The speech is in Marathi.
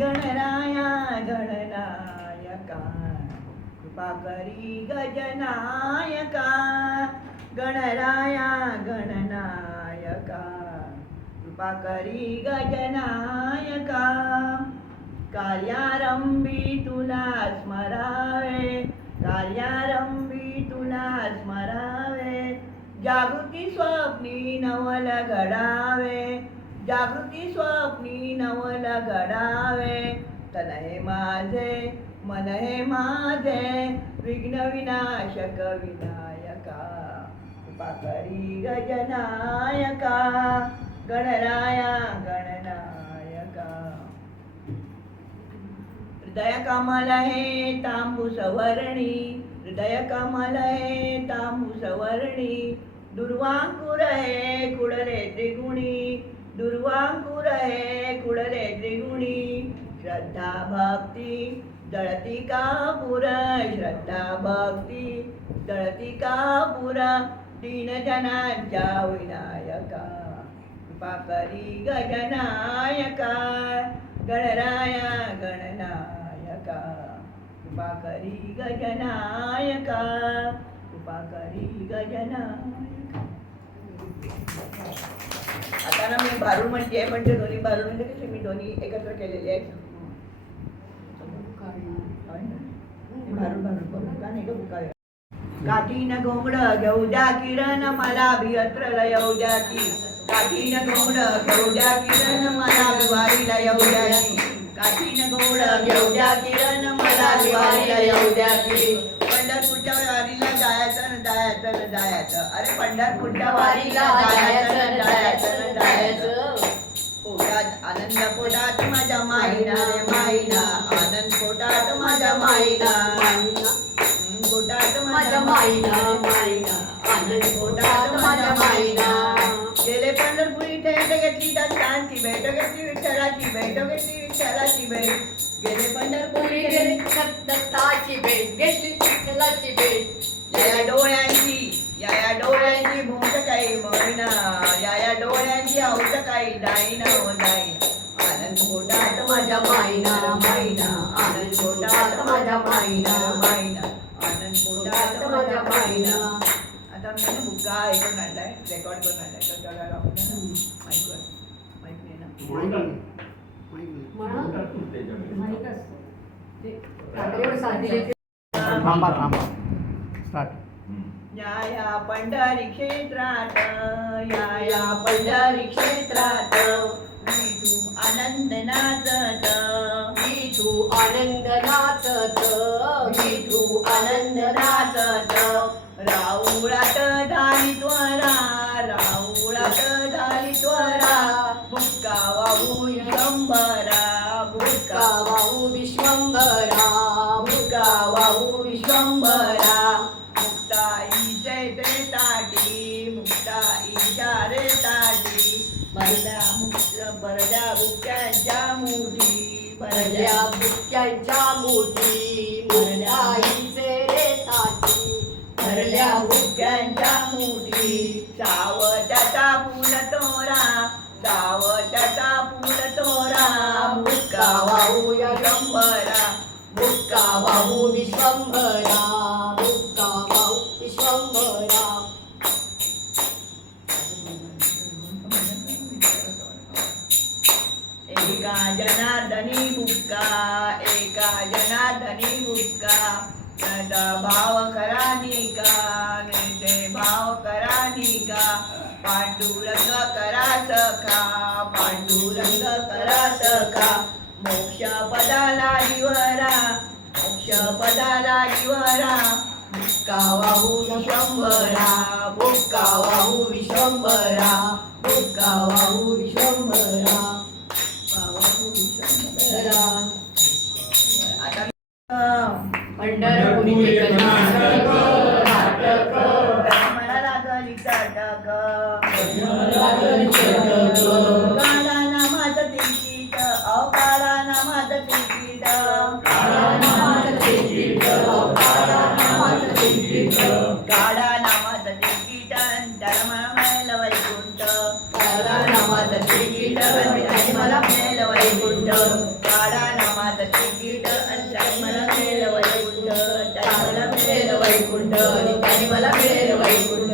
गणराया गणनायका कृपा करी गजनायका गणराया गणनायका कृपा करी गजनायका कार्यारंभी तुला स्मरावे कार्यारंभी तुला स्मरावे जागृती स्वप्नी नवल घडावे जागृती स्वप्नी नवल घडावे तन हे माझे मन हे माझे विघ्न विनाशक विनायका कृपा करी गजनायका गणराया गणनायका हृदय कमल हे तांबूस वर्णी हृदय कमल हे तांबूस वर्णी दुर्वांकुर हे कुडले त्रिगुणी दुर्वांकुर हे कुडले त्रिगुणी श्रद्धा भक्ती जळती कापूर श्रद्धा भक्ती जळती कापूर दीन जनांच्या विनायका कृपा करी गजनायका गणराया गणनायका कृपा करी गजनायका कृपा करी गजनायका. आता ना मी भारूड म्हणते पण ते दोन्ही भारूड म्हणजे कसे मी दोन्ही एकत्र केलेले आहेत. भारूड भारूड बघू का नाही का बुकाळ काठीनं घोंगड घेऊ द्या किरण मला अभियत्र येऊ द्या की काठीनं घोंगड घेऊ द्या किरण मला वारीला येऊ द्या की काठीनं घोंगड घेऊ द्या किरण मला वारीला येऊ द्या की पंढरपूरच्या वारीला जायचं अरे पंढरपूरच्या वारीला जायचं पोटात आनंद पोटात माझ्या माईना रे माईना आनंद पोटात माझ्या माईना पोटात माझ्या माईना माईना आनंद पोटात माझ्या माईना गेले पंढरपुरी भेट घेतली दत्तांची भेट घेतली विठ्ठलाची भेट घेतली विठ्ठलाची भेट गेले पंढरपुरी दत्ताची भेट घेतली विठ्ठलाची भेट या डोळ्यांची भूत काही महिना या डोळ्यांची औष काही दाईना हो दाईना आनंद पोटात माझ्या माईना माईना आनंद पोटात माझ्या माईना माईना आनंद पोटात माझ्या माईना. आता मी ना बुक्का ऐकून आणलाय रेकॉर्ड करून आणलाय तर त्याला लावून द्या ना माईकवर माईक नाही ना थांबा स्टार्ट. या पंढरी क्षेत्रात या पंढरी क्षेत्रात विठू आनंद नाचत विठू आनंद नाचत विठू आनंद नाचत राऊळात धारी त्वरा राऊळात धारी त्वरा बुक्का वाहू विश्वंभरा बुक्का वाहू विश्वंभरा बुक्का वाहू विश्वंभरा मुक्ताई जय जय ताटी मुक्ताई जारे ताटी भरल्या बुक्यांच्या मुठी भरल्या बुक्यांच्या मुठी मुक्ताईचे रे ताटी भरल्या बुक्यांच्या मुठी सावटाचा फुल तोरा सावटाचा फुल तोरा बुक्का वाहू विश्वंभरा बुक्का वाहू विश्वंभरा बुक्का वाहू विश्वंभरा. एका जनार्दनी बुक्का एका जनार्दनी बुक्का नदा भाव करानिका नेते भाव करानिका पांडुरंग करा सखा पांडुरंग करा सखा मोक्ष पदाला जीवरा मोक्ष पदाला जीवरा बुक्का वाहू विश्वंभरा बुक्का वाहू विश्वंभरा बुक्का वाहू विश्वंभरा वाहू विश्वंभरा. आता पंढरपुरी नाटक मला लागली चटक काळा नामाचं तिकीट काळा नामाचं तिकीट काळा नामाचं तिकीट त्याला मला वैकुंठ काळा नामाचं तिकीट वैकुंठ नित्याने मला मिळेल वैकुंठ